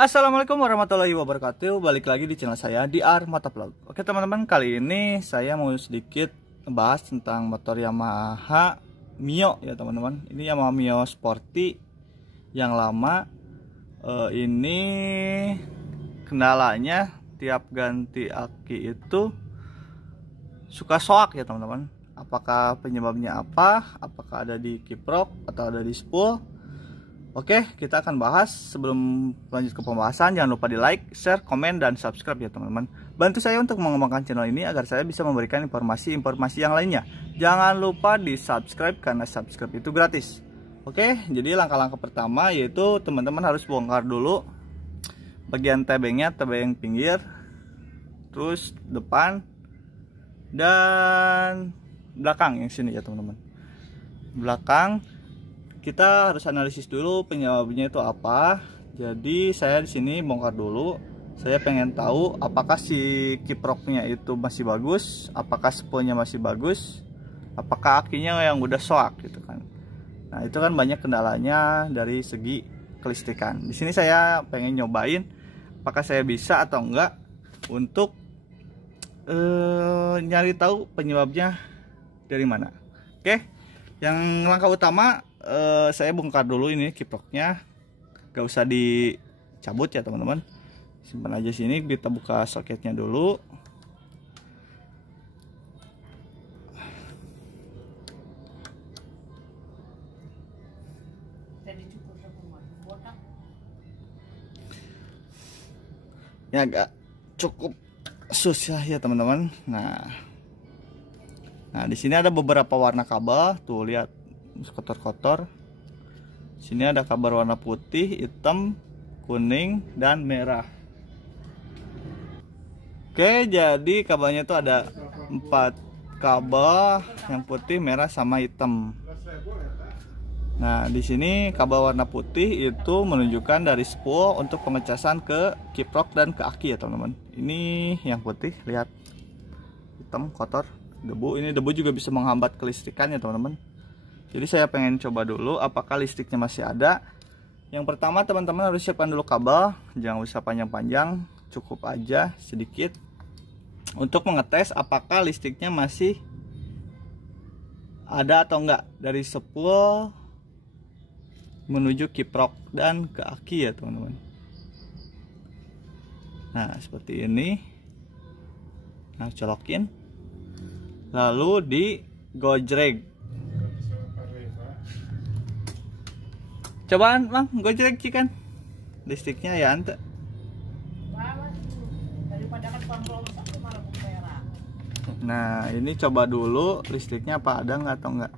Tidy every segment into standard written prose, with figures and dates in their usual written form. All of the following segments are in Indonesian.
Assalamualaikum warahmatullahi wabarakatuh. Balik lagi di channel saya di Armata Vlog. Oke teman-teman, kali ini saya mau sedikit membahas tentang motor Yamaha Mio ya teman-teman. Ini Yamaha Mio Sporty yang lama. Ini kendalanya tiap ganti aki itu suka soak ya teman-teman. Apakah penyebabnya apa? Apakah ada di kiprok atau ada di spool? Oke, kita akan bahas. Sebelum lanjut ke pembahasan, jangan lupa di like, share, komen, dan subscribe ya teman-teman. Bantu saya untuk mengembangkan channel ini agar saya bisa memberikan informasi-informasi yang lainnya. Jangan lupa di subscribe karena subscribe itu gratis. Oke, jadi langkah-langkah pertama yaitu teman-teman harus bongkar dulu bagian tebengnya, tebeng pinggir, terus depan dan belakang yang sini ya teman-teman. Belakang kita harus analisis dulu penyebabnya itu apa. Jadi saya di sini bongkar dulu. Saya pengen tahu apakah si kiproknya itu masih bagus, apakah spoolnya masih bagus, apakah akinya yang udah soak gitu kan. Nah, itu kan banyak kendalanya dari segi kelistrikan. Di sini saya pengen nyobain apakah saya bisa atau enggak untuk nyari tahu penyebabnya dari mana. Oke. Yang langkah utama saya bongkar dulu ini kiproknya, gak usah dicabut ya teman-teman, simpan aja sini. Kita buka soketnya dulu. Ya agak cukup susah ya teman-teman. Nah di sini ada beberapa warna kabel tuh, lihat kotor-kotor. Sini ada kabel warna putih, hitam, kuning, dan merah. Oke, jadi kabelnya itu ada 4 kabel, yang putih, merah, sama hitam. Nah, di sini kabel warna putih itu menunjukkan dari spool untuk pengecasan ke kiprok dan ke aki ya teman-teman. Ini yang putih, lihat, hitam, kotor, debu. Ini debu juga bisa menghambat kelistrikan ya teman-teman. Jadi saya pengen coba dulu apakah listriknya masih ada. Yang pertama teman-teman harus siapkan dulu kabel, jangan usah panjang-panjang, cukup aja sedikit untuk mengetes apakah listriknya masih ada atau enggak dari spool menuju kiprok dan ke aki ya teman-teman. Nah, seperti ini. Nah, colokin. Lalu digojreg. Cobaan bang, gojreg cikan listriknya ya ante. Nah, ini coba dulu listriknya apa ada nggak atau enggak.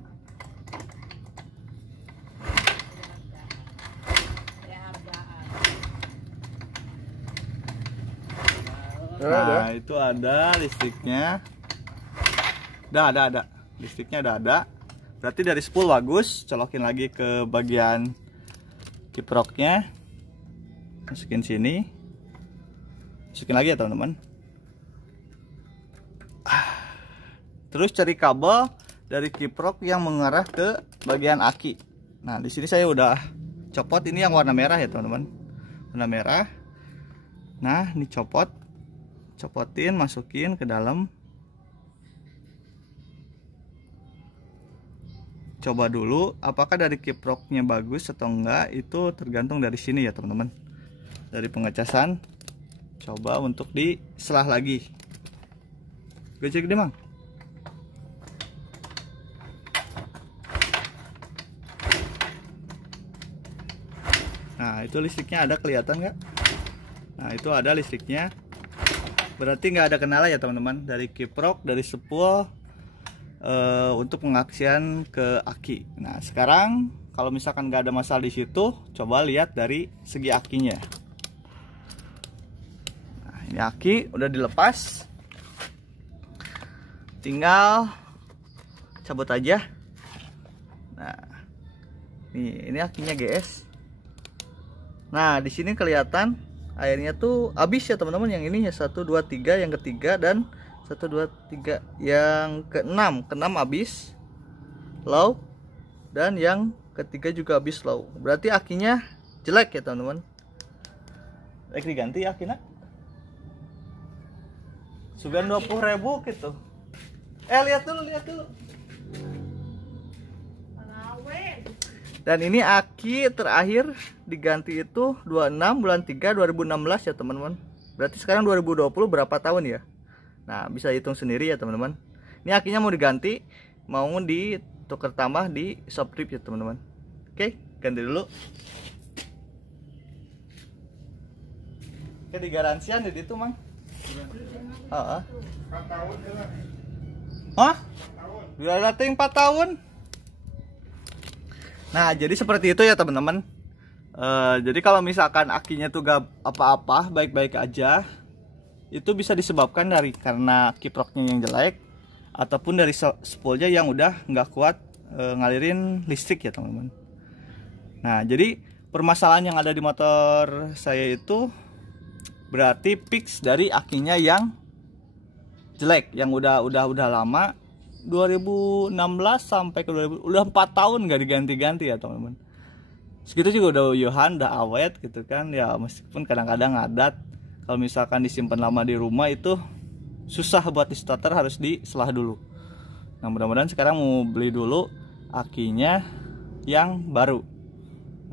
Nah, itu ada listriknya. Ada. Listriknya ada. Berarti dari spool bagus. Colokin lagi ke bagian kiproknya. Masukin sini. Masukin lagi ya teman-teman. Terus cari kabel dari kiprok yang mengarah ke bagian aki. Nah, di sini saya udah copot. Ini yang warna merah ya teman-teman. Warna merah. Nah, ini copotin, masukin ke dalam. Coba dulu apakah dari kiproknya bagus atau enggak, itu tergantung dari sini ya teman-teman. Dari pengecasan. Coba untuk diselah lagi. Gojek gede mang. Nah, itu listriknya ada, kelihatan nggak? Nah, itu ada listriknya. Berarti nggak ada kendala ya teman-teman dari kiprok, dari spool untuk pengaksian ke aki. Nah, sekarang kalau misalkan nggak ada masalah di situ, coba lihat dari segi akinya. Nah, ini aki udah dilepas, tinggal cabut aja. Nah, ini akinya GS. Nah, di sini kelihatan airnya tuh habis ya teman-teman. Yang ini ya 1 2 3, yang ketiga, dan 1 2 3 yang keenam habis low, dan yang ketiga juga habis low. Berarti akinya jelek ya teman-teman. rek diganti ya kina sugan 20.000 gitu. Lihat dulu. Dan ini aki terakhir diganti itu 26 bulan 3 2016 ya teman-teman. Berarti sekarang 2020 berapa tahun ya? Nah, bisa hitung sendiri ya teman-teman. Ini akinya mau diganti, mau ditukar tambah di shop trip ya teman-teman. Oke, ganti dulu. Oke, digaransian di itu, Mang. Heeh. 4 tahun ya. Hah? Dilatih 4 tahun. Nah, jadi seperti itu ya teman-teman. Jadi kalau misalkan akinya tuh gak apa-apa, baik-baik aja, itu bisa disebabkan karena kiproknya yang jelek ataupun dari spoolnya yang udah nggak kuat ngalirin listrik ya teman-teman. Nah, jadi permasalahan yang ada di motor saya itu berarti fix dari akinya yang jelek, yang udah lama, 2016 sampai ke 2000, udah 4 tahun nggak diganti-ganti ya teman-teman. Segitu juga udah Yohan, udah awet gitu kan ya, meskipun kadang-kadang ngadat. Kalau misalkan disimpan lama di rumah itu susah buat di starter, harus diselah dulu. Nah, mudah-mudahan sekarang mau beli dulu akinya yang baru.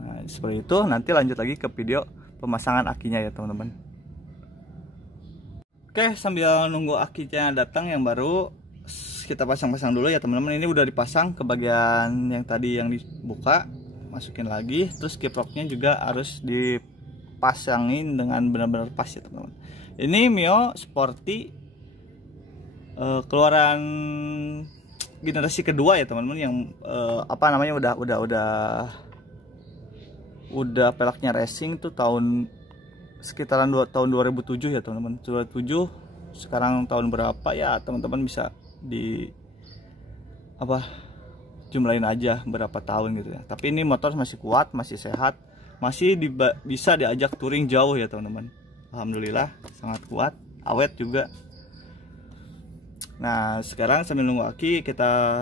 Nah, seperti itu. Nanti lanjut lagi ke video pemasangan akinya ya teman-teman. Oke, sambil nunggu akinya datang yang baru, kita pasang-pasang dulu ya teman-teman. Ini udah dipasang ke bagian yang tadi yang dibuka, masukin lagi. Terus kiproknya juga harus dipasangin dengan benar-benar pas ya teman-teman. Ini Mio Sporty keluaran generasi kedua ya teman-teman, yang apa namanya udah pelaknya racing tuh sekitaran tahun 2007 ya teman-teman. 2007, sekarang tahun berapa ya teman-teman bisa jumlahin aja berapa tahun gitu ya. Tapi ini motor masih kuat, masih sehat, masih bisa diajak touring jauh ya teman-teman. Alhamdulillah sangat kuat, awet juga. Nah, sekarang sambil nunggu aki,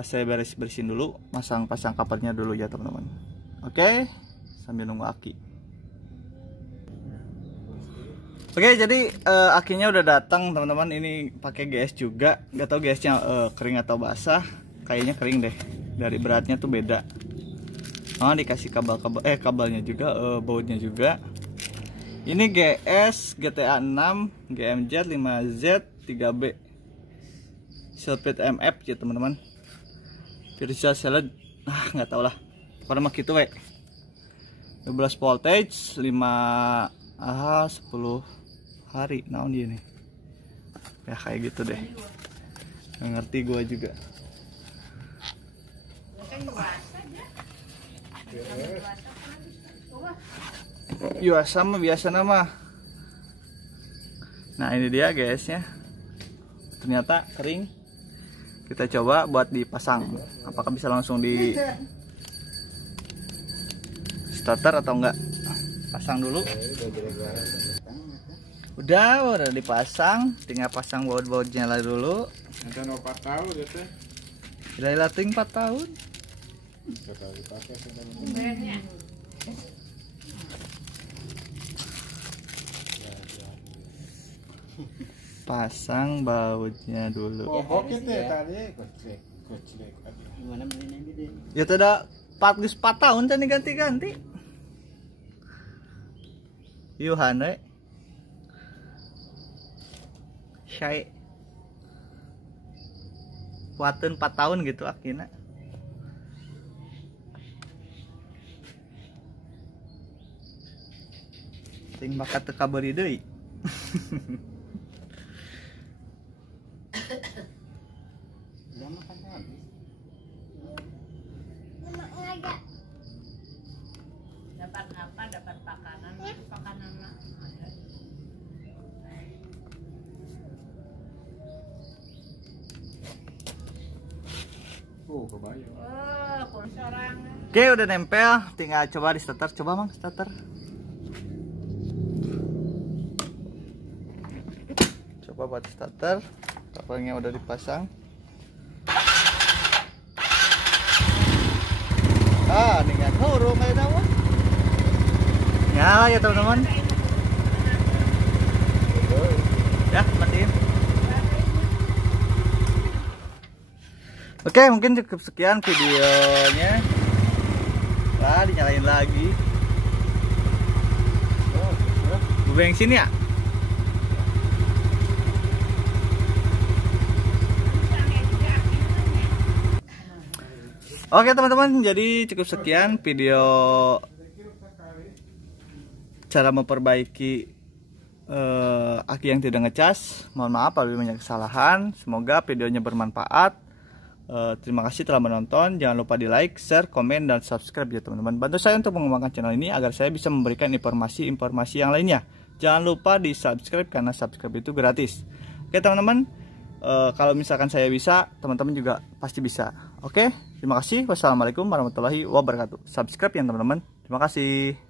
saya beres-beresin dulu, pasang covernya dulu ya teman-teman. Oke, sambil nunggu aki. Oke, jadi akinya udah datang teman-teman. Ini pakai GS juga, nggak tahu GS-nya kering atau basah. Kayaknya kering deh, dari beratnya tuh beda. Dikasih kabelnya juga, bautnya juga. Ini GS GTA 6 GMZ 5Z 3B Silpit MF ya teman-teman. Virtual Salad, nggak tau lah, pada mah gitu 12 voltage 5 10 hari naon dia nih ya, kayak gitu deh, nggak ngerti gua juga. Biasa mah biasa nama. Nah, ini dia guysnya, ternyata kering. Kita coba buat dipasang, apakah bisa langsung di starter atau enggak. Pasang dulu. Udah dipasang, tinggal pasang baut-bautnya lah dulu. Ada 4 tahun ya teh. Dilatih 4 tahun. Pasang bautnya dulu. Ya tidak 4 tahun kan ganti-ganti. Yohan Syai kuatin 4 tahun gitu akhirnya. Ting bakat teka beri deui. Dapat apa? Dapat pakanan, pakanan ada. Kebayang. Oke, udah nempel, tinggal coba di starter. Coba Mang, starter. Coba buat starter, kabelnya udah dipasang. Dengan huruf kayak nama. Nyala ya teman-teman. Oke, mungkin cukup sekian videonya. Lah, dinyalain lagi. Bensin ya. Oke teman-teman, jadi cukup sekian video cara memperbaiki aki yang tidak ngecas. Mohon maaf apabila banyak kesalahan. Semoga videonya bermanfaat. Terima kasih telah menonton. Jangan lupa di like, share, komen, dan subscribe ya teman-teman. Bantu saya untuk mengembangkan channel ini agar saya bisa memberikan informasi-informasi yang lainnya. Jangan lupa di subscribe karena subscribe itu gratis. Oke teman-teman, kalau misalkan saya bisa, teman-teman juga pasti bisa. Oke, terima kasih. Wassalamualaikum warahmatullahi wabarakatuh. Subscribe ya teman-teman. Terima kasih.